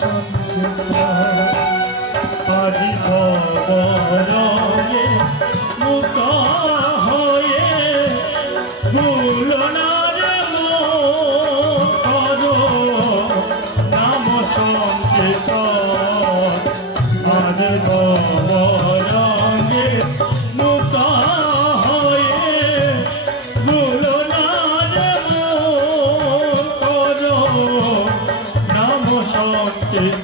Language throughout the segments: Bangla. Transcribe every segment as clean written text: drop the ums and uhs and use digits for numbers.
সংকীর্তন আজি খবরে মুক্ত হয়ে ভুলনার করো নাম সংকীর্তন আজি খবরে মুক্ত হয়ে ভুলনার করো নাম সংকীর্তন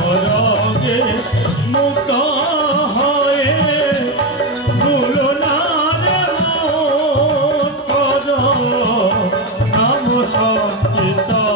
চেতন থাকবে মুক্ত হয়ে ভুলনার করো নাম সংকীর্তন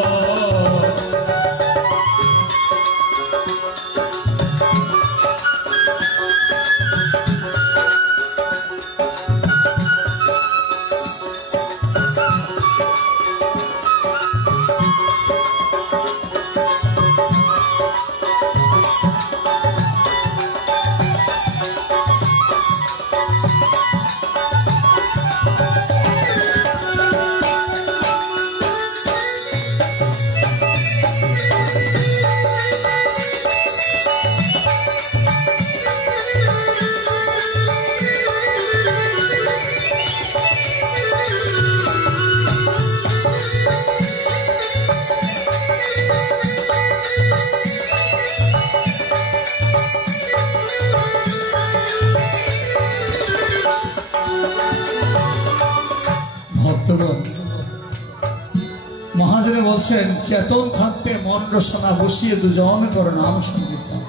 মহাজনে বলছেন চেতন থাকতে মন রসনা বসিয়ে দুজন করে নাম সংকীর্তন।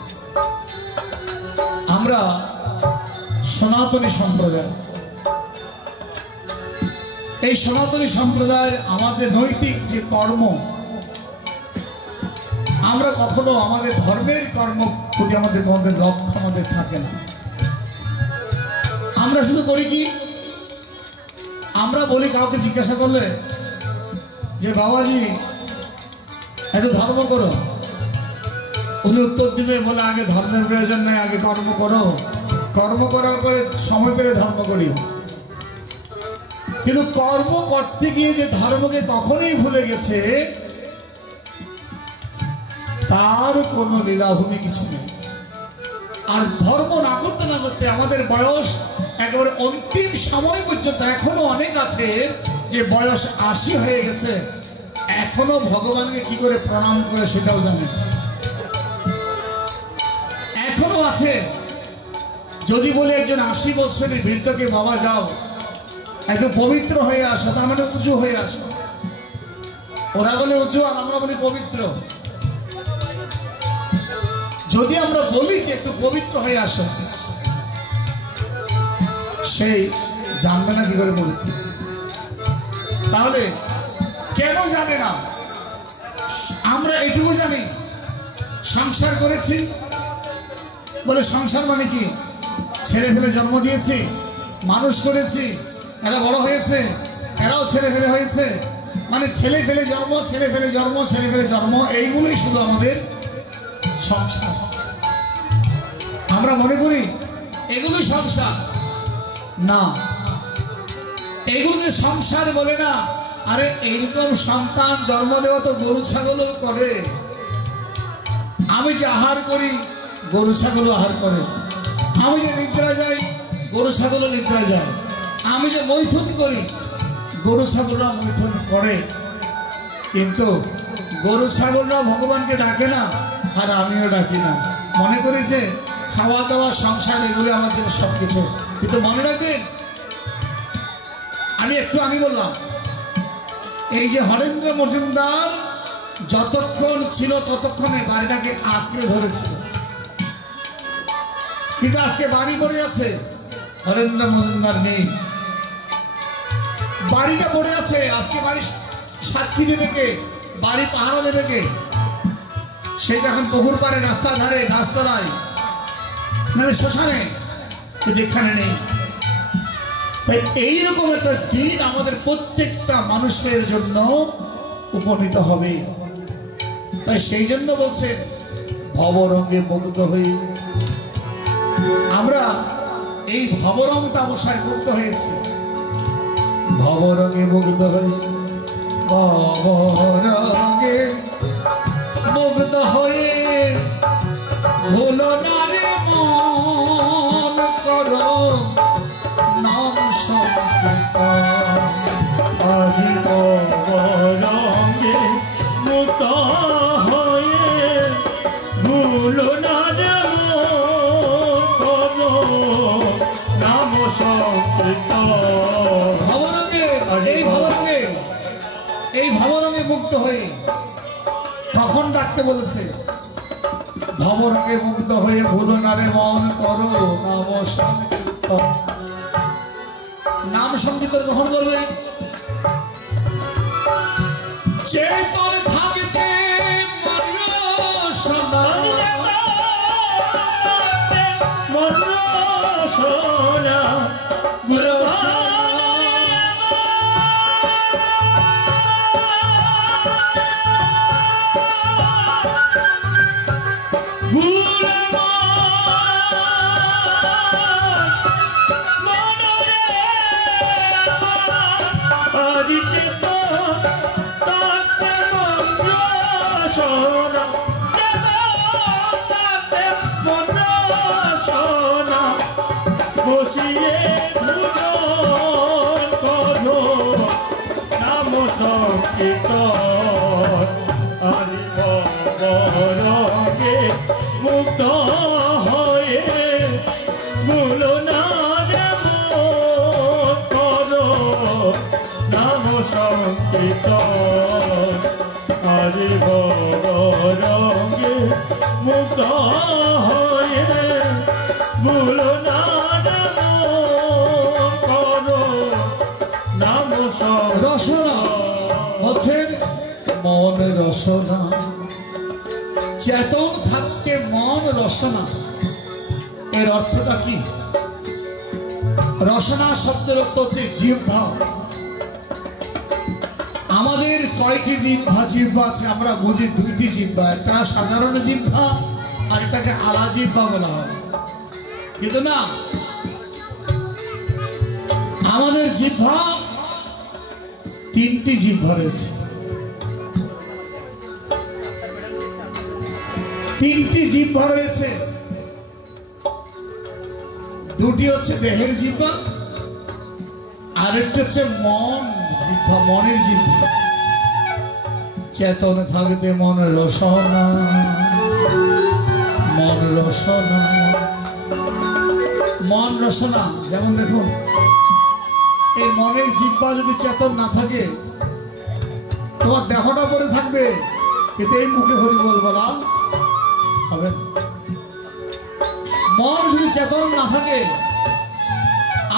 আমরা সনাতনী সম্প্রদায়, এই সনাতনী সম্প্রদায়ের আমাদের নৈতিক যে কর্ম, আমরা কখনো আমাদের ধর্মের কর্ম প্রতি আমাদের লক্ষ্য আমাদের থাকে না। আমরা শুধু করি কি, আমরা বলি কাউকে জিজ্ঞাসা করলে যে বাবাজি একটু ধর্ম করো, উনি উত্তর দিবে বলে আগে ধর্মের প্রয়োজন নেই, আগে কর্ম করো, কর্ম করার পরে সময় পেলে ধর্ম করি। কিন্তু কর্ম করতে গিয়ে যে ধর্মকে কখনোই ভুলে গেছে তার কোনো লীলাভূমি কিছু নেই। আর ধর্ম না করতে না করতে আমাদের বয়স একেবারে অন্তিম সময় পর্যন্ত, এখনো অনেক আছে যে বয়স 80 হয়ে গেছে, এখনো ভগবানকে কি করে প্রণাম করে সেটাও জানে। এখনো আছে, যদি বলে একজন 80 বছরের বৃদ্ধকে বাবা যাও একটু পবিত্র হয়ে আসো, তার মানে উঁচু হয়ে আসো। ওরা বলে উঁচু আর আমরা বলি পবিত্র। যদি আমরা বলি যে একটু পবিত্র হয়ে আসো, সেই জানবে না কি করে পবিত্র। তাহলে কেন জানে না? আমরা এটুকু জানি সংসার করেছি বলে, সংসার মানে কি? ছেলে ফেলে জন্ম দিয়েছি, মানুষ করেছি, এরা বড় হয়েছে, এরাও ছেলে ফেলে হয়েছে, মানে ছেলে ফেলে জন্ম, ছেলে ফেলে জন্ম, ছেলে ফেলে জন্ম, এইগুলোই শুধু আমাদের সংসার। আমরা মনে করি এগুলোই সংসার। না, এগুলোকে সংসার বলে না। আরে এইরকম সন্তান জন্ম দেওয়া তো গরু ছাগলও করে। আমি যে আহার করি, গরু ছাগলও আহার করে। আমি যে নিদ্রা যাই, গরু ছাগলও নিদ্রা যায়। আমি যে মৈথুন করি, গরু ছাগলরা মৈথুন করে। কিন্তু গরু ছাগলরা ভগবানকে ডাকে না, আর আমিও ডাকি না। মনে করি যে খাওয়া দাওয়া সংসার এগুলো আমাদের সবকিছু। কিন্তু মনে রাখবেন, আমি একটু আগে বললাম এই যে হরেন্দ্র মজুমদার যতক্ষণ ছিল ততক্ষণে বাড়িটাকে আঁকড়ে ধরেছিল, কিন্তু আজকে বাড়ি পড়ে আছে, হরেন্দ্র মজুমদার নেই, বাড়িটা পড়ে আছে। আজকে বাড়ি সাক্ষী দেবে কে, বাড়ি পাহারা দেবে কে? সেটা এখন পুকুর পাড়ে, রাস্তার ধারে, গাছতলায়, মানে শ্মশানে, কিন্তু এখানে নেই। তাই এইরকম একটা দিন আমাদের প্রত্যেকটা মানুষের জন্য উপনীত হবে। তাই সেই জন্য বলছে ভবরঙ্গে মুগ্ধ হয়ে, আমরা এই ভবরঙ্গ তামসায় মুগ্ধ হয়েছি। ভবরঙ্গে মুগ্ধ হয়ে, ভবরঙ্গে মুগ্ধ হয়ে ভুলো না রে মন, করো নাম সংকীর্তন। আজি ভবরঙ্গে মুক্ত হয়ে ভুলো না রে মন, করো নাম সংকীর্তন। ভবরঙ্গে, এই ভবরঙ্গে মুক্ত হয়ে কখন ডাকতে বলেছে? ভবরঙ্গে মুগ্ধ হয়ে ভুলো না রে মন, করো নাম সংকীর্তন। নাম সংকীর্তন কখন করবে? চেতন থাকতে সোনা বসিয়ে ভুজন করো নাম সংকীর্তন। আরে ভবরঙ্গে মুক্ত হয়ে ভুলো না রে মন, করো নাম সংকীর্তন। আরে ভবরঙ্গে মুক্ত হয়ে ভুলো না রে মন, করো নাম রসনা বলছেন, মন রসনা, চেতন থাকতে মন রসনা। এর অর্থটা কি? রসনা শব্দের অর্থ হচ্ছে জিহ্বা। আমাদের কয়টি জিহ্বা আছে? আমরা বুঝি দুইটি জিহ্বা, একটা সাধারণ জিহ্বা আর এটাকে আলা জিহ্বা বলা হয়, কিন্তু না, আমাদের জিহ্বা তিনটি জিহ্বা রয়েছে। তিনটি জিহ্বা রয়েছে, দুটি হচ্ছে দেহের জিহ্বা, আরেকটি হচ্ছে মন জিহ্বা, মনের জিহ্বা। চেতন থাকবে মন রসনা, মন রসনা, মন রসনা। যেমন দেখুন, এই মনের জিহ্বা যদি চেতন না থাকে, তোমার দেহটা পরে থাকবে, কিন্তু এই মুখে হরি বল বলা হবে না। মন যদি চেতন না থাকে,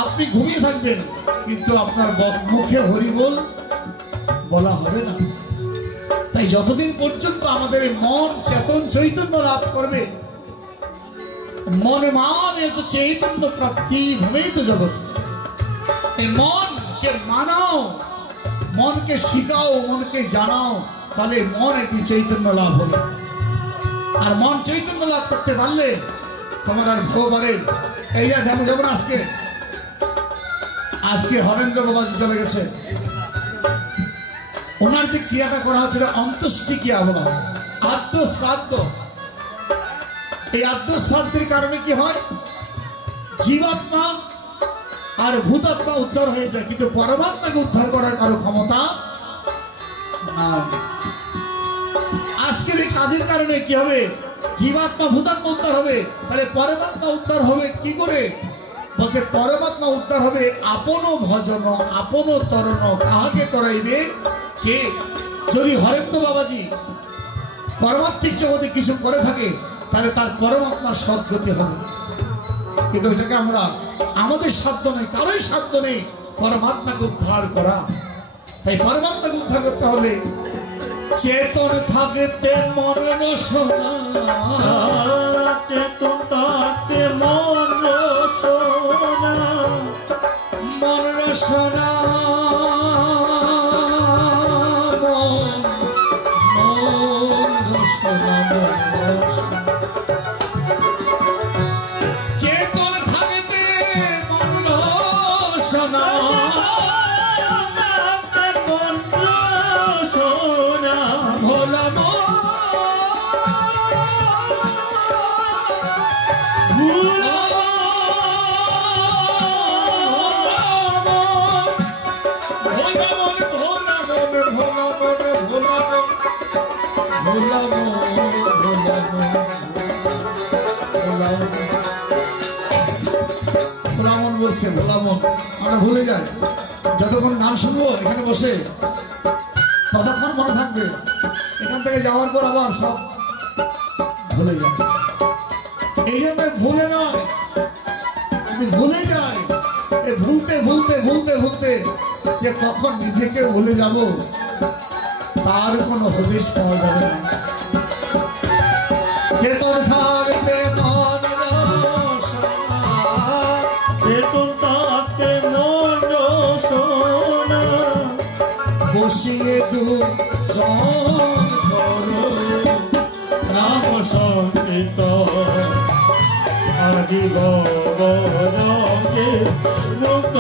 আপনি ঘুমিয়ে থাকবেন, কিন্তু আপনার মুখে হরি বল বলা হবে না। তাই যতদিন পর্যন্ত আমাদের মন চেতন চৈতন্য লাভ করবে, মনে মানে তো চৈতন্য প্রাপ্তি ভূমেই তো জগৎ। এই মনকে মানাও, মনকে শিখাও, মনকে জানাও, তাহলে মন একটি চৈতন্য লাভ হবে। আর মন চৈতন্য লাভ করতে পারলে তোমার আর ভোবারে এই যেমন আজকে হরেন্দ্র বাবাজি চলে গেছে, ওনার যে ক্রিয়াটা করা হচ্ছিল অন্ত্যেষ্টি ক্রিয়া বলা হয়, আদ্যশ্রাদ্ধ। এই আদ্যশ্রাদ্ধের কারণে কি হয়? জীবাত্মা আর ভূতাত্মা উদ্ধার হয়ে যায়, কিন্তু পরমাত্মাকে উদ্ধার করার কারো ক্ষমতা নাই। আজকের এই কাজের কারণে কি হবে? জীবাত্মা ভূতাত্মা উদ্ধার হবে, তাহলে পরমাত্মা উদ্ধার হবে কি করে? বলছে পরমাত্মা উদ্ধার হবে আপন ভজন আপন তরণ কাহাকে তরাইবে কে। যদি হরেন্দ্র বাবাজি পরমাত্মিক জগতে কিছু করে থাকে তাহলে তার পরমাত্মার সদ্গতি হবে, কিন্তু এটাকে আমরা আমাদের সাধ্য নেই, কারোই সাধ্য নেই পরমাত্মাকে উদ্ধার করা। তাই পরমাত্মাকে উদ্ধার করতে হলে চেতন থাকতে মন রসনা, চেতন থাকতে মন রসনা, মন রসনা মন রসনা চেতন থাকতে মন রসনা ভোলা ভোলামন বলছে, ভোলামন আমরা ভুলে যাই। যতক্ষণ গান শুনবো এখানে বসে ততক্ষণ মনে থাকবে, এখান থেকে যাওয়ার পর আবার সব ভুলে যাবে। এই জন্য ভুলে নয়, ভুলে যায়, ভুলতে ভুলতে ভুলতে ভুলতে যে কখন নিজেকে ভুলে যাব তার কোনো হদিশ পাওয়া যাবে না। চেতন থাকতে মন রসনা, চেতন থাকতে মন রসনা, বসিয়ে দুজন নাম সংকীর্তন আজীব রঙে মুক্ত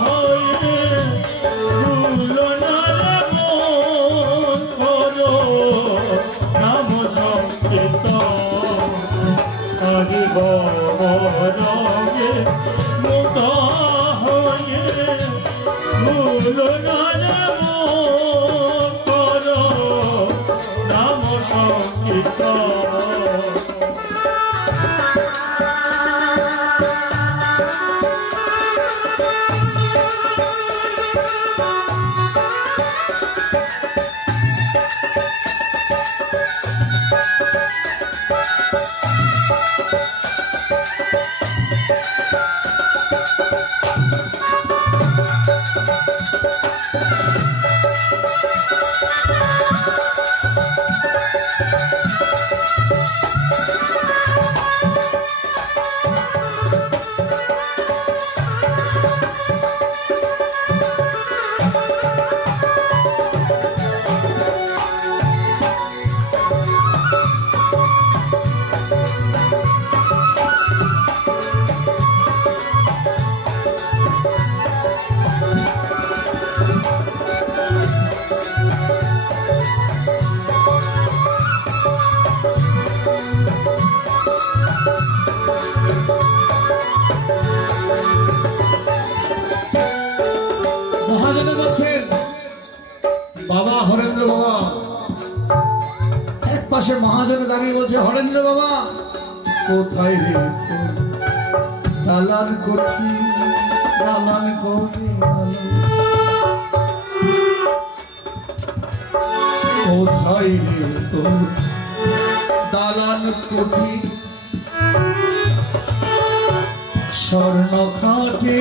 হয়ে তুলনার মন করো। নাম সংকীর্তন আজীব রঙে মুক্ত হয়ে তুলনার মন করো। নাম সংকীর্তন মহাজনে বলছেন বাবা হরেন্দ্র বাবা, এক পাশে মহাজনে দাঁড়িয়ে বলছে হরেন্দ্র বাবা কোথায় রে দালান কোঠি, দালান কোঠি কোথায় রে দালান কোঠি, স্বর্ণ খাটে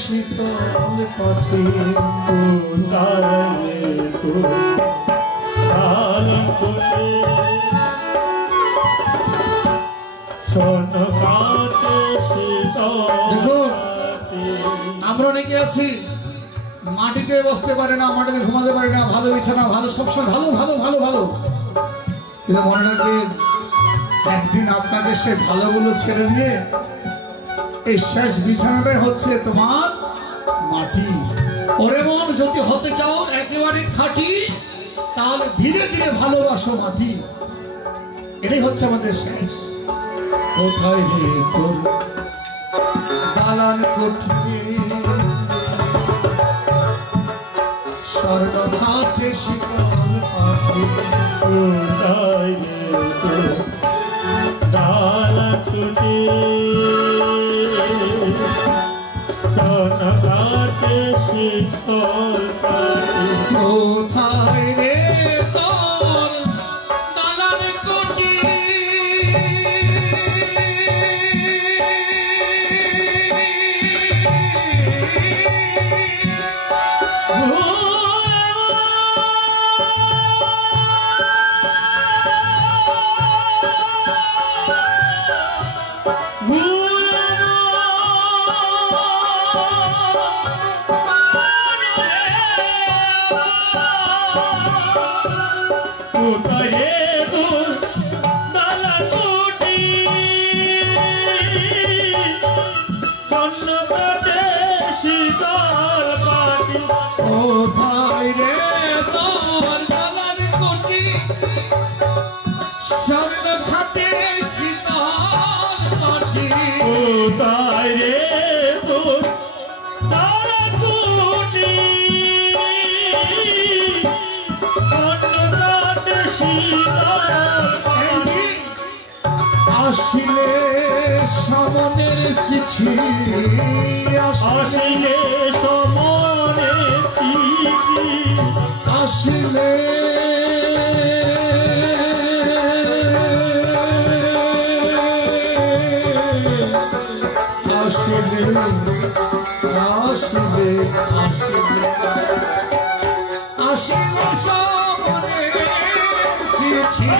শীতল কাঠে দেখুন আমরা অনেকে আছি মাটিতে বসতে পারে না, মাটিতে ঘুমাতে পারে না, ভালো বিছানা ভালো সবসময় ভালো ভালো ভালো ভালো, কিন্তু মনে রাখবেন একদিন আপনাকে সে ভালোগুলো ছেড়ে দিয়ে এই শেষ বিছানাটাই হচ্ছে তোমার মাটি। ওরে মন যদি হতে চাও একেবারে খাঁটি তাহলে ধীরে ধীরে ভালোবাসো মাটি, এটাই হচ্ছে আমাদের শেষ। কোথায় রে তোর দালান কোঠি, স্বর্ণ খাটে শীতল কাঠে, কোথায় রে তোর ঘাটে সোনা ঘাটে শীতল কাটে কোথায় রে তোর দালান কোটি আসিলে সমনের চিঠি আসিলে সমনের চিঠি আসিলে আসিলে আসিলে আসিলে সমনের চিঠি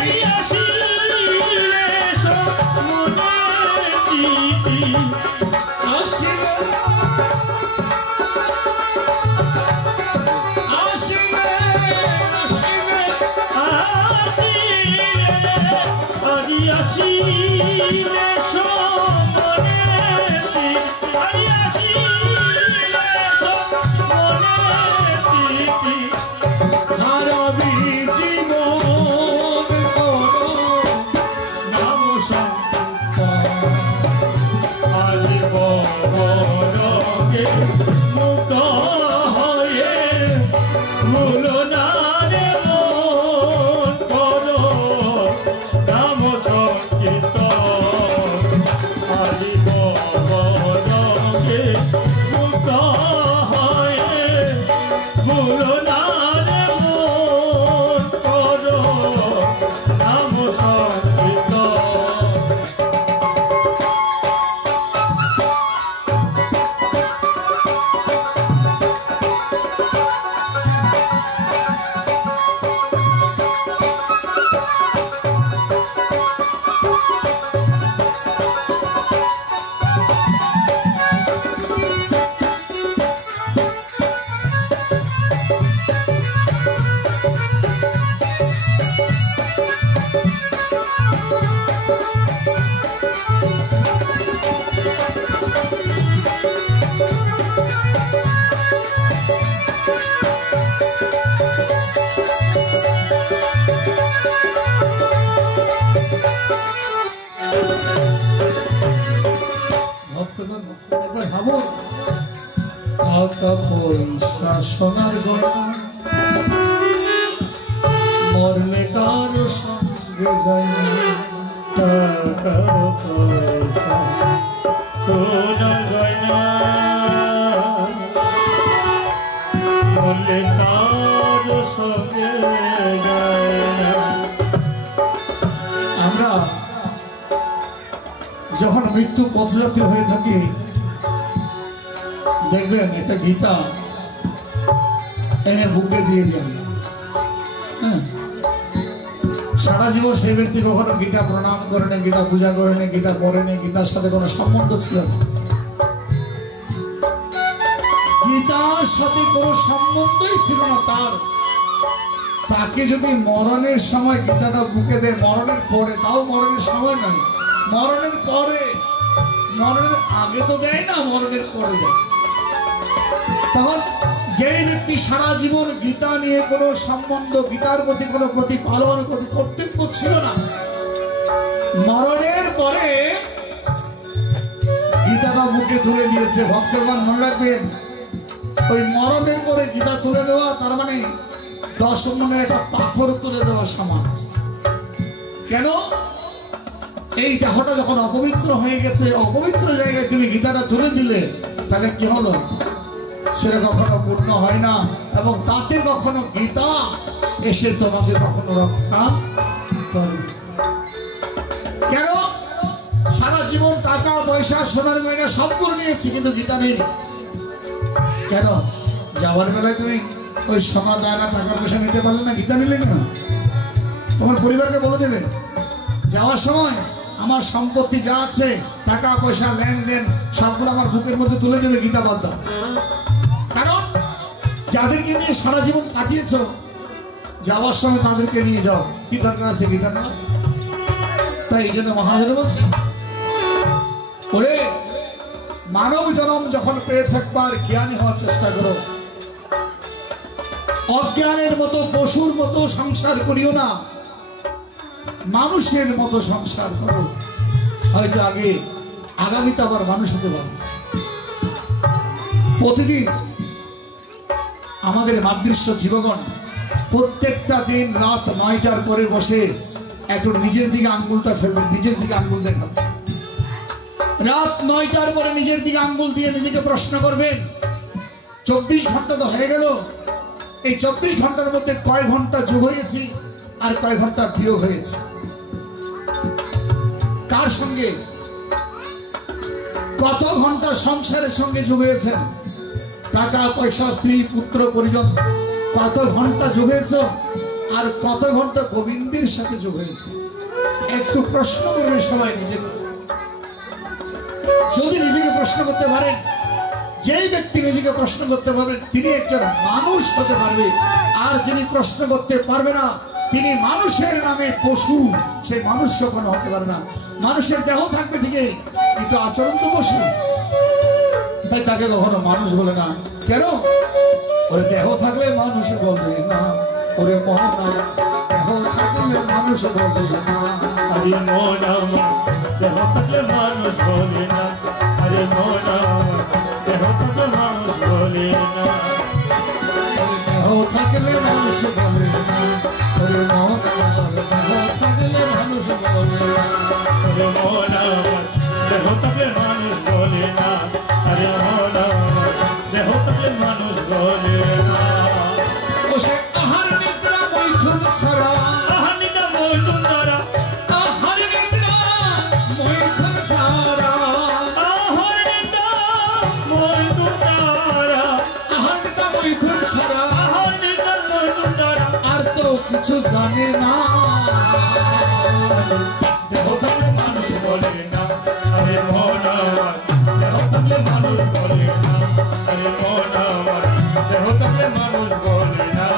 সোনার গয়না মরলে কারো সঙ্গে যায় টাকা পয়সা সোনার গয়না মরলে কারো সঙ্গে যায় না। আমরা যখন মৃত্যু পথযাত্রী হয়ে থাকি দেখবেন একটা গীতা এনে বুকে দিয়ে দেন। সারা জীবন সেই ব্যক্তি কখনো গীতা প্রণাম করেনি, গীতা পূজা করেনি, গীতা পড়েনি, গীতার সাথে কোনো সম্বন্ধ ছিল না। গীতার সাথে কোনো সম্বন্ধই ছিল না তার। তাকে যদি মরণের সময় গীতাটা বুকে দেয়, মরণের পরে, তাও মরণের সময় নয়, মরণের পরে, মরণের আগে তো দেয় না, মরণের পরে দেয়। তখন যে ব্যক্তি সারা জীবন গীতা নিয়ে কোনো সম্বন্ধ, গীতার প্রতি কোনো প্রতিপালন, কোনো কর্তব্য ছিল না, মরণের পরে গীতাটা বুকে তুলে দিয়েছে। ভক্তগণ মনে রাখবেন, ওই মরণের পরে গীতা তুলে দেওয়া তার মানে 10 মনে একটা পাথর তুলে দেওয়া সমান। কেন? এই দেহটা যখন অপবিত্র হয়ে গেছে, অপবিত্র জায়গায় তুমি গীতাটা তুলে দিলে, তাহলে কি হলো? সেটা কখনো পূর্ণ হয় না, এবং তাতে কখনো গীতা এসে তোমাকে কখনো রক্ষা করবে। কেন? সারা জীবন টাকা পয়সা সোনার গয়না সব করে নিয়েছি, কিন্তু গীতা নেই। কেন? যাওয়ার বেলায় তুমি ওই সোনা গয়না টাকা পয়সা নিতে পারলে না, গীতা নিলে কেন? তোমার পরিবারকে বলে দেবে যাওয়ার সময় আমার সম্পত্তি যা আছে, টাকা পয়সা লেনদেন সবগুলো আমার বুকের মধ্যে তুলে দেবে, গীতা বাদ দাও। কারণ যাদেরকে নিয়ে সারা জীবন কাটিয়েছ, যাওয়ার সময় তাদেরকে নিয়ে যাও, কি দরকার আছে গীতা না? তাই এই জন্য মহাজন বলছে, ওরে মানব জন্ম যখন পেয়েছে একবার জ্ঞানী হওয়ার চেষ্টা করো। অজ্ঞানের মতো পশুর মতো সংসার করিও না, মানুষের মতো সংসার করো। হয়তো আগামীতে আবার মানুষ হতে পারবে। প্রতিদিন আমাদের মাতৃশ্ব জীবগণ প্রত্যেকটা দিন রাত 9টার পরে বসে একটু নিজের দিকে আঙ্গুলটা ফেলবেন, নিজের দিকে আঙ্গুল দেখাবেন। রাত 9টার পরে নিজের দিকে আঙ্গুল দিয়ে নিজেকে প্রশ্ন করবেন, 24 ঘন্টা তো হয়ে গেল, এই 24 ঘন্টার মধ্যে কয় ঘন্টা যোগ হয়েছি আর কয় ঘন্টা বিয়োগ হয়েছে? কার সঙ্গে কত ঘন্টা সংসারের সঙ্গে যোগ হয়েছেন? টাকা পয়সা স্ত্রী পুত্র পরিজন কত ঘন্টা যোগ হয়েছ, আর কত ঘন্টা গোবিন্দের সাথে যোগ হয়েছে? একটু প্রশ্ন করবে সবাই নিজেকে। যদি নিজেকে প্রশ্ন করতে পারেন, যেই ব্যক্তি নিজেকে প্রশ্ন করতে পারবেন তিনি একজন মানুষ হতে পারবে। আর যিনি প্রশ্ন করতে পারবে না, তিনি মানুষের নামে পশু, সেই মানুষ কখনো হতে পারে না। মানুষের দেহ থাকবে ঠিকই, কিন্তু আচরণ তো পশু, তাই তাকে কখনো মানুষ বলে না। কেন? ওরে দেহ থাকলে মানুষ বলবে না, ওরে মন দেহ থাকলে মানুষ বলবে না। আরে মন আমার দেহ থাকলে মানুষ বলে না, আরে মন আমার দেহ থাকলে মানুষ বলে না, দেহ থাকলে মানুষ বলে না, ওরে মন আমার দেহ থাকলে মানুষ বলে না, আরে মন আমার দেহ থাকলে মানুষ বলে না, আরে মন আমার দেহ থাকলে মানুষ বলে না। বসে আহার নিদ্রা মৈথুন ছাড়া, আহার নিদ্রা মৈথুন ছাড়া, আহার নিদ্রা মৈথুন ছাড়া, আহার নিদ্রা মৈথুন ছাড়া, আহার নিদ্রা মৈথুন ছাড়া, আহার নিদ্রা মৈথুন ছাড়া আর তো কিছু জানে না। দেহ থাকলে মানুষ বলে না, আরে মন আমার দেহ থাকলে মানুষ বলে না, আরে মন আমার দেহ থাকলে মানুষ বলে না।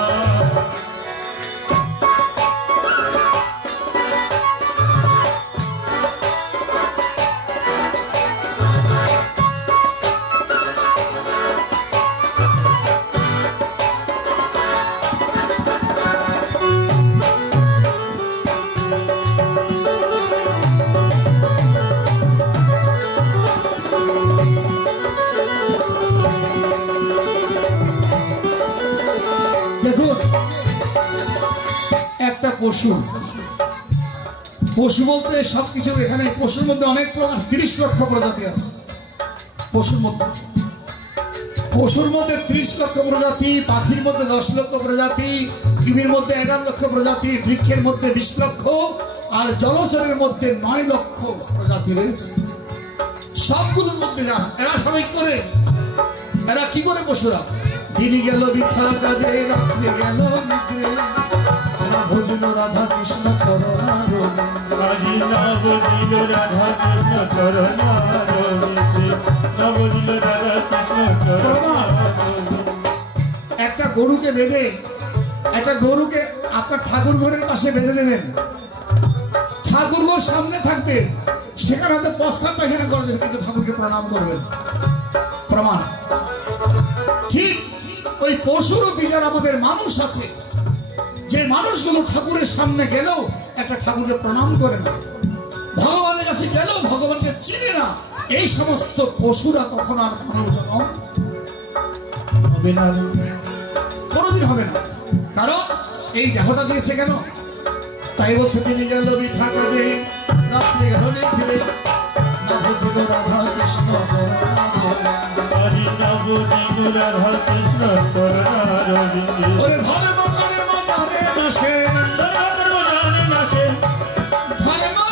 দেখুন, একটা পশু, পশু বলতে সবকিছু, এখানে পশুর মধ্যে অনেক প্রকার, 30 লক্ষ প্রজাতি আছে পশুর মধ্যে। পশুর মধ্যে 30 লক্ষ প্রজাতি, পাখির মধ্যে 10 লক্ষ প্রজাতি, কৃমির মধ্যে 11 লক্ষ প্রজাতি, বৃক্ষের মধ্যে 20 লক্ষ, আর জলচরের মধ্যে 9 লক্ষ প্রজাতি রয়েছে। সবগুলোর মধ্যে যান, এরা সবাই করে, এরা কি করে? পশুরা দিনই গেল ভিক্ষার কাজে, রাত্রে গেল নিদ্রে, ভজিল রাধা কৃষ্ণ চরণারবিন্দে, আজি না বুঝিল রাধা কৃষ্ণ চরণারবিন্দে, না বুঝিল রাধা কৃষ্ণ চরণারবিন্দে। একটা গরুকে বেঁধে, একটা গরুকে আপনার ঠাকুর ঘরের পাশে বেঁধে দেবেন, ঠাকুর ঘর সামনে থাকবে, সেখানে হয়তো প্রস্তাব পায়খানা করবেন, কিন্তু ঠাকুরকে প্রণাম করবেন। প্রমাণ ঠিক ওই পশুর বিচার আমাদের মানুষ আছে, যে মানুষগুলো ঠাকুরের সামনে গেলেও একটা ঠাকুরকে প্রণাম করে না, ভগবানের কাছে গেলেও ভগবানকে চিনে না, এই সমস্ত পশুরা কখনো আর মানব জন্ম হবে না, কোনোদিন হবে না। কারণ এই দেহটা দিয়েছে কেন? তাই বলছে তিনি গেল ভিক্ষা কাজে, রাত্রে ঘরে ঘিরে না বুঝিল রাধা কৃষ্ণ হরি না বুঝিল রাধা কৃষ্ণ করুণারবিন্দে ওরে ধর্ম কর্ম জানে না সে ধর্ম জানে না সে ধর্ম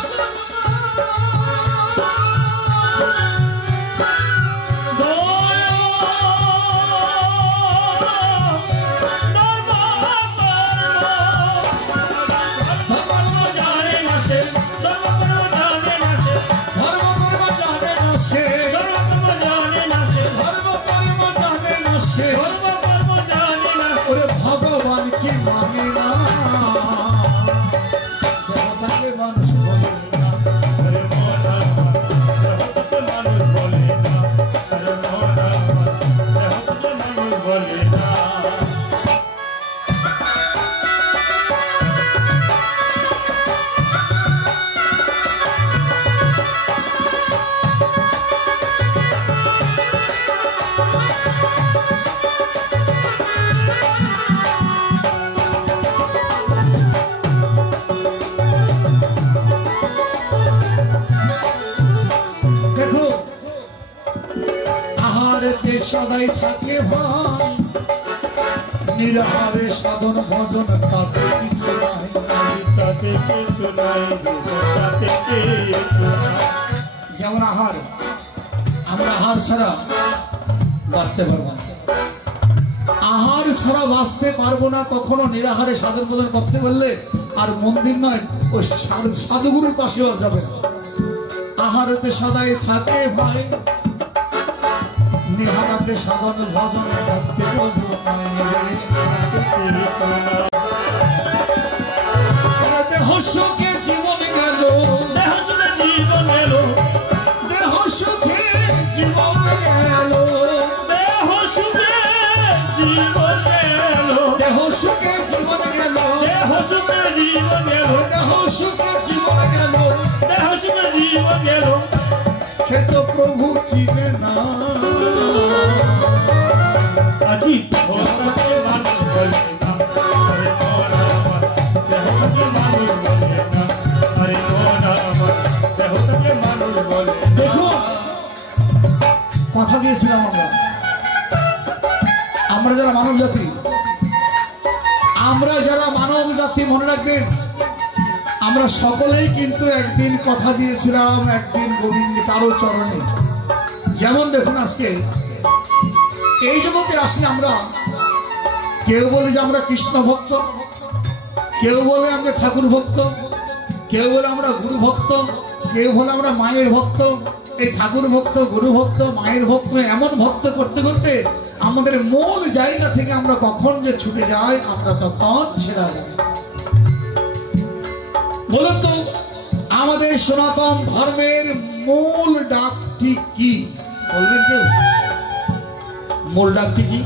ভগবান কি মানে না দেবতাকে মানুষ বলে না হরে মোনা দেহকে মানুষ বলে না হরে মোনা দেহকে মানুষ বলে না সদাই থাকে ভাই নিরাহারে সাধন ভজন তাতে কিছু নাই তাতে কিছু নাই তাতে কিছু নাই যেমন আহার আমরা আহার ছাড়া বাঁচতে পারবো না আহার ছাড়া বাঁচতে পারবো না কখনো নিরাহারে সাধন ভজন করতে পারলে আর মন্দির নয় ওই সাধুগুরুর পাশেও আর যাবে না আহারতে সদাই থাকে ভাই নিহারাতে সাধন ভজন করতে দেহ সুখে জীবন গেল দেহ সুখে জীবন গেল দেহ সুখে জীবন গেল দেহ সুখে জীবন গেল দেহ সুখে জীবন গেল দেহ সুখে জীবন গেল দেহ সুখে জীবন গেল দেহ সুখে জীবন গেল সে তো প্রভু চিনে না আজি দেহকে মানুষ বলে না হরে মোনা দেহকে মানুষ বলে না হরে মোনা দেহকে মানুষ বলে না দেখুন কথা দিয়েছিলাম আমরা যারা মানব জাতি মনে রাখবেন আমরা সকলেই কিন্তু একদিন কথা দিয়েছিলাম একদিন গোবিন্দ কারো চরণে যেমন দেখুন আজকে এই জগতে আসলে আমরা কেউ বলে যে আমরা কৃষ্ণ ভক্ত কেউ বলে আমরা ঠাকুর ভক্ত কেউ বলে আমরা গুরু ভক্ত কেউ বলে আমরা মায়ের ভক্ত এই ঠাকুর ভক্ত গুরু ভক্ত মায়ের ভক্ত এমন ভক্ত করতে করতে আমাদের মূল জায়গা থেকে আমরা কখন যে ছুটে যাই আমরা তখন ছেড়া যাই বলুন তো আমাদের সনাতন ধর্মের মূল ডাকটি কি বলবেন কেউ মূল ডাকটি কি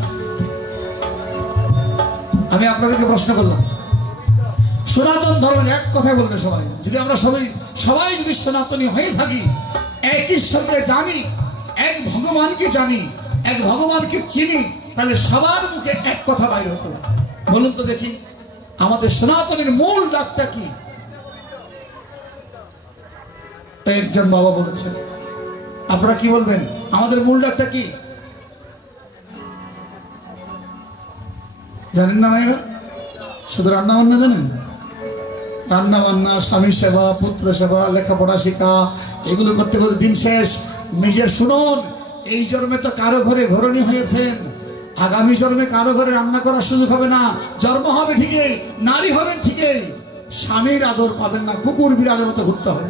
আমি আপনাদেরকে প্রশ্ন করলাম সনাতন ধর্মের এক কথাই বলবে সবাই যদি আমরা সবাই যদি সনাতনী হয়ে থাকি এক ঈশ্বরকে জানি এক ভগবানকে জানি এক ভগবানকে চিনি তাহলে সবার মুখে এক কথা বাইরে হতে পারে বলুন তো দেখি আমাদের সনাতনের মূল ডাকটা কি একজন বাবা বলেছেন আপনারা কি বলবেন আমাদের মূল ডাকটা কি জানেন না ভাইরা শুধু রান্না বান্না জানেন রান্না বান্না স্বামী সেবা পুত্র সেবা লেখাপড়া শিক্ষা এগুলো করতে করতে দিন শেষ নিজের শুনুন এই জন্মে তো কারো ঘরে ঘরণী হয়েছেন আগামী জন্মে কারো ঘরে রান্না করার সুযোগ হবে না জন্ম হবে ঠিকই নারী হবেন ঠিকই স্বামীর আদর পাবেন না কুকুর বিড়ালের মতো ঘুরতে হবে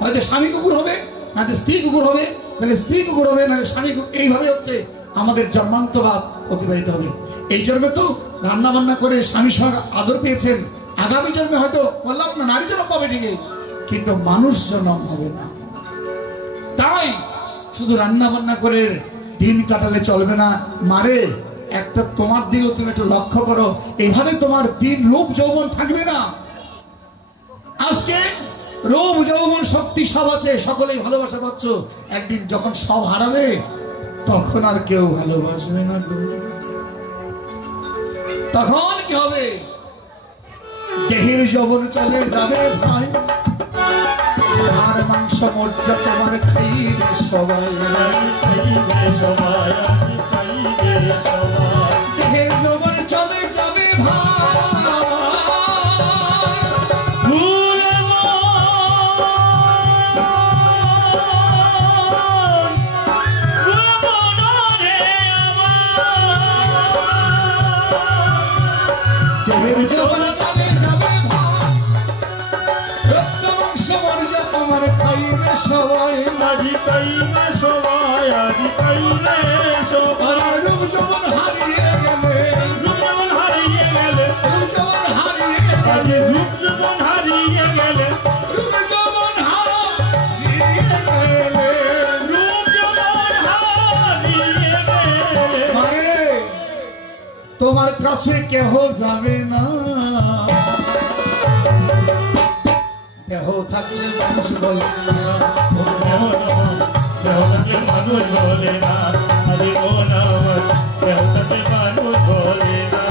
হয়তো স্বামী কুকুর হবে না স্ত্রী কুকুর হবে তাহলে স্ত্রী কুকুর হবে না স্বামী এইভাবে হচ্ছে আমাদের জন্মান্তবাদ অতিবাহিত হবে এই জন্মে তো রান্না বান্না করে স্বামী সঙ্গে আদর পেয়েছেন আগামী জন্মে হয়তো বললাম না নারী জন্ম পাবে ঠিকই কিন্তু মানুষ জন্ম হবে না তাই শুধু রান্না বান্না করে দিন কাটালে চলবে না মারে একটা তোমার দিকেও তুমি একটু লক্ষ্য করো এইভাবে তোমার দিন রূপ যৌবন থাকবে না আজকে রূপ যৌবন শক্তি সব আছে সকলেই ভালোবাসা পাচ্ছ একদিন যখন সব হারাবে তখন আর কেউ ভালোবাসবে না তখন কি হবে দেহের যৌবন চলে যাবে ভাই আর মাংস মর্য তোমার খাইবে সবাই দেহের যৌবন চলে যাবে সবাই আজি পাইলে সবাই আজি পাইলে সবাই রূপ যৌবন হারিয়ে গেলে রূপ যৌবন হারিয়ে গেলে রূপ যৌবন হারিয়ে আজি রূপ যৌবন হারিয়ে গেলে রূপ যৌবন হারিয়ে গেলে রূপ যৌবন হারিয়ে গেলে মানে তোমার কাছে কেহ যাবে না দেহ থাকলে মানুষ বলে না মানুষ বলে না আরে মন আমার দেহটাকে মানুষ বলে না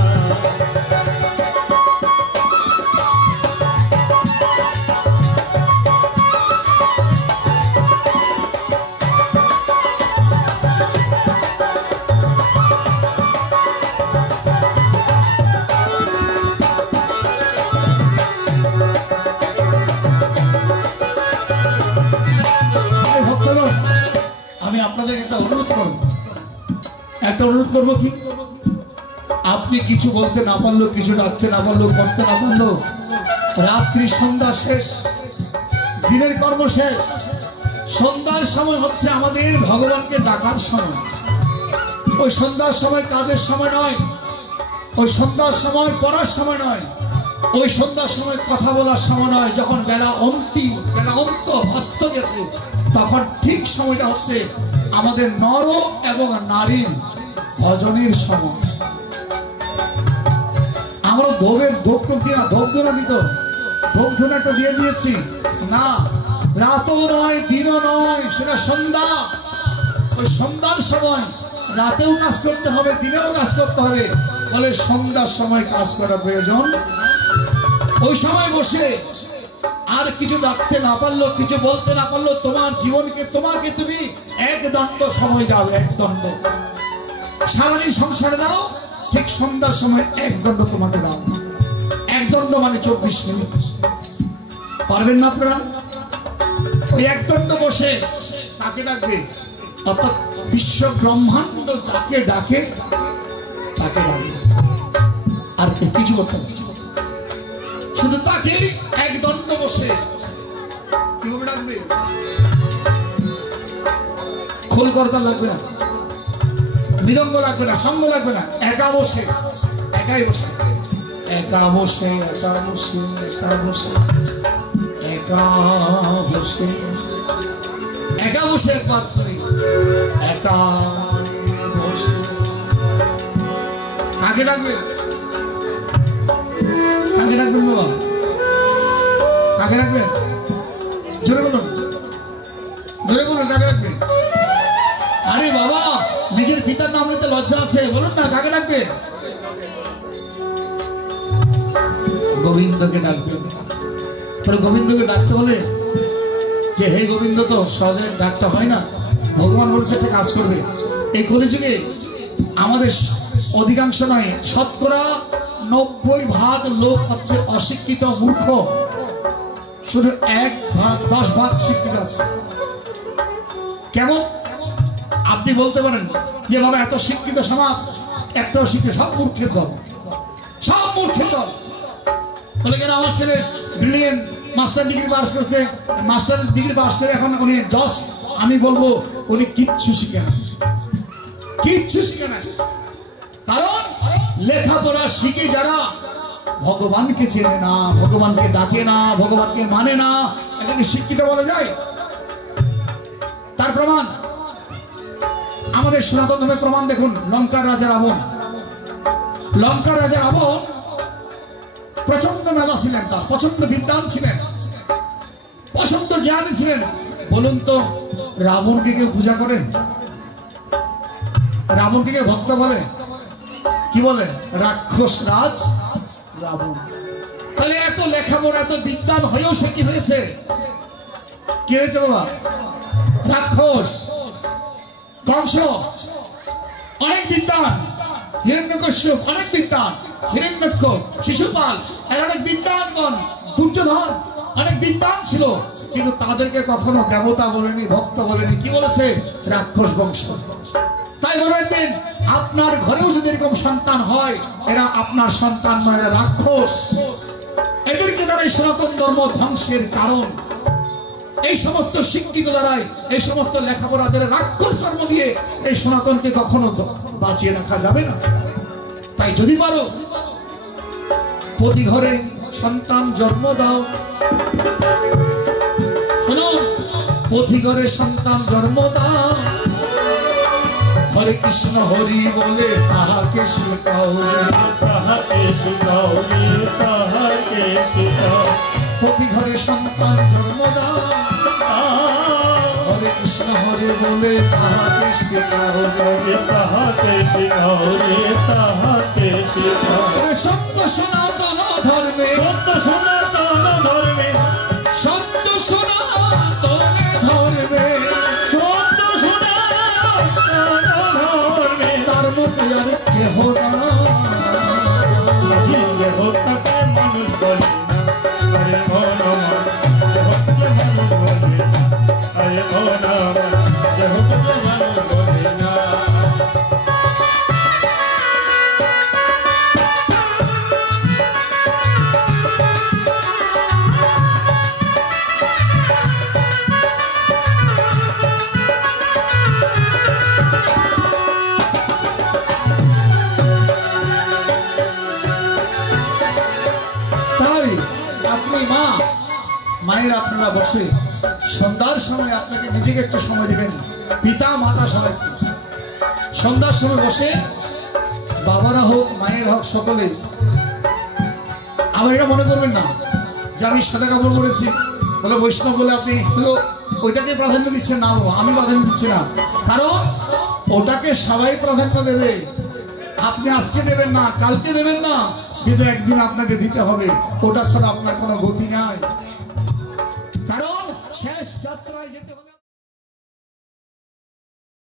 আমি আপনাদের একটা অনুরোধ করবো কি আপনি কিছু বলতে না পারলো কিছু ডাকতে না পারলো করতে না পারলো রাত্রি সন্ধ্যা শেষ দিনের কর্ম শেষ সন্ধ্যার সময় হচ্ছে আমাদের ভগবানকে ডাকার সময় ওই সন্ধ্যার সময় কাজের সময় নয় ওই সন্ধ্যার সময় পড়ার সময় নয় ওই সন্ধ্যার সময় কথা বলার সময় নয় যখন বেলা অন্ত অস্ত গেছে তখন ঠিক সময়টা হচ্ছে আমাদের নর এবং নারীর ভজনের সময় আমরা ধোপধনা দিত ধোপধনাটা দিয়ে দিয়েছি না রাতও নয় দিনও নয় সেটা সন্ধ্যা ওই সন্ধ্যার সময় রাতেও কাজ করতে হবে দিনেও কাজ করতে হবে বলে সন্ধ্যার সময় কাজ করা প্রয়োজন ওই সময় বসে আর কিছু ডাকতে না পারলো কিছু বলতে না পারলো তোমার জীবনকে তোমাকে তুমি এক দণ্ড সময় দাও এক দণ্ড সারাদিন সংসারে দাও ঠিক সন্ধ্যার সময় এক দণ্ড তোমাকে দাও এক দণ্ড মানে 24 মিনিট পারবেন না আপনারা ওই এক দণ্ড বসে তাকে ডাকবে অর্থাৎ বিশ্ব ব্রহ্মাণ্ড যাকে ডাকে তাকে ডাকবে আর কিছু করতে হবে শুধু তাকে এক দণ্ড বসে কিভাবে ডাকবে খোল করতে লাগবে না মৃদঙ্গ লাগবে না সঙ্গ লাগবে না একা বসে একাই বসে একা বসে একা বসে একা বসে একা বসে একা বসে একবার একা বসে কাকে ডাকবে কাকে ডাকবেন বাবা কাকে রাখবেন জোরে বলুন কাকে রাখবেন আরে বাবা নিজের পিতার নাম নিতে লজ্জা আছে বলুন না কাকে ডাকবে গোবিন্দকে ডাকবে গোবিন্দকে ডাকতে হলে যে হে গোবিন্দ তো সহজে ডাকতে হয় না ভগবান বলছে একটা কাজ করবে এই কলিযুগে আমাদের অধিকাংশ নয় শতকরা 90% লোক হচ্ছে অশিক্ষিত মূর্খ শুধু 10% শিক্ষিত আছে কেমন আপনি বলতে পারেন যে বাবা এত শিক্ষিত সমাজ এত শিক্ষিত সব মূর্খের দল বলে কেন আমার ছেলে ব্রিলিয়েন্ট মাস্টার ডিগ্রি পাস করে এখন উনি জজ আমি বলবো উনি কিচ্ছু শিখে না কারণ লেখাপড়া শিখে যারা ভগবানকে চেনে না ভগবানকে ডাকে না ভগবানকে মানে না এটাকে শিক্ষিত বলা যায় তার প্রমাণ আমাদের সনাতন ধর্মের প্রমাণ দেখুন লঙ্কার রাজা রাবণ প্রচন্ড মেধা ছিলেন তার প্রচন্ড বিদ্বান ছিলেন প্রচন্ড জ্ঞানী ছিলেন বলুন তো রাবণকে কেউ পূজা করেন রাবণকে কেউ ভক্ত বলে কি বলে রাক্ষস রাজ রাবণ তাহলে এত লেখাপড়া এত বিদ্বান হয়েও সে কি হয়েছে কি হয়েছে বাবা? রাক্ষস কংস অনেক বিদ্যান, হিরণ্যকশ্যপ অনেক বিদ্যান, হিরণ্যক্ষ, শিশুপাল এর অনেক বিদ্যানগণ, দুর্যোধন অনেক বিদ্যান ছিল, কিন্তু তাদেরকে কখনো দেবতা বলেনি, ভক্ত বলেনি, কি বলেছে? রাক্ষস বংশ। তাই বলবেন আপনার ঘরেও যদি এরকম সন্তান হয়, এরা আপনার সন্তান নয়, এরা রাক্ষস। এদেরকে দ্বারাই সনাতন ধর্ম ধ্বংসের কারণ। এই সমস্ত শিক্ষিত দ্বারাই, এই সমস্ত লেখাপড়া দ্বারা রাক্ষস ধর্ম দিয়ে এই সনাতনকে কখনো বাঁচিয়ে রাখা যাবে না। তাই যদি পারো প্রতি ঘরে সন্তান জন্ম দাও। শুনুন, প্রতি ঘরে সন্তান জন্ম দাও, হরে কৃষ্ণ হরি বলে তাহাকে শেখাও, তাহাকে শেখাও, তাহাকে শেখাও। প্রতি ঘরে সন্তান জন্ম দাও, হরে কৃষ্ণ হরে বলে তাহাকে শেখাও, তাহাকে শেখাও, তাহাকে শেখাও। সত্য সনাতন ধর্মে, সত্য সনাতন ধর্মে, সত্য সনাতন ধর্মে, সত্য সনাতন ধর্মে, তার মতো আর কেহ না। দেহটাকে মানুষ বলে না, আরে মন আমার দেহটাকে মানুষ বলে না, আরে মন আমার দেহটাকে মানুষ বলে না। আপনি মা, মায়ের আপনারা বসে সন্ধ্যার সময় আপনাকে নিজেকে একটু সময় দিবেন, পিতা মাতা সবাই সন্ধ্যার সময় বসে, বাবারা হোক মায়ের হোক সকলে। আবার এটা মনে করবেন না যে আমি সাদা কাপড় পরেছি বলে বৈষ্ণব বলে আপনি ওইটাকে প্রাধান্য দিচ্ছেন না। আমি প্রাধান্য দিচ্ছি না, কারণ ওটাকে সবাই প্রাধান্য দেবে। আপনি আজকে দেবেন না, কালকে দেবেন না, কিন্তু একদিন আপনাকে দিতে হবে। ওটা ছাড়া আপনার কোনো গতি নাই, কারণ শেষ যাত্রায় যেতে হবে।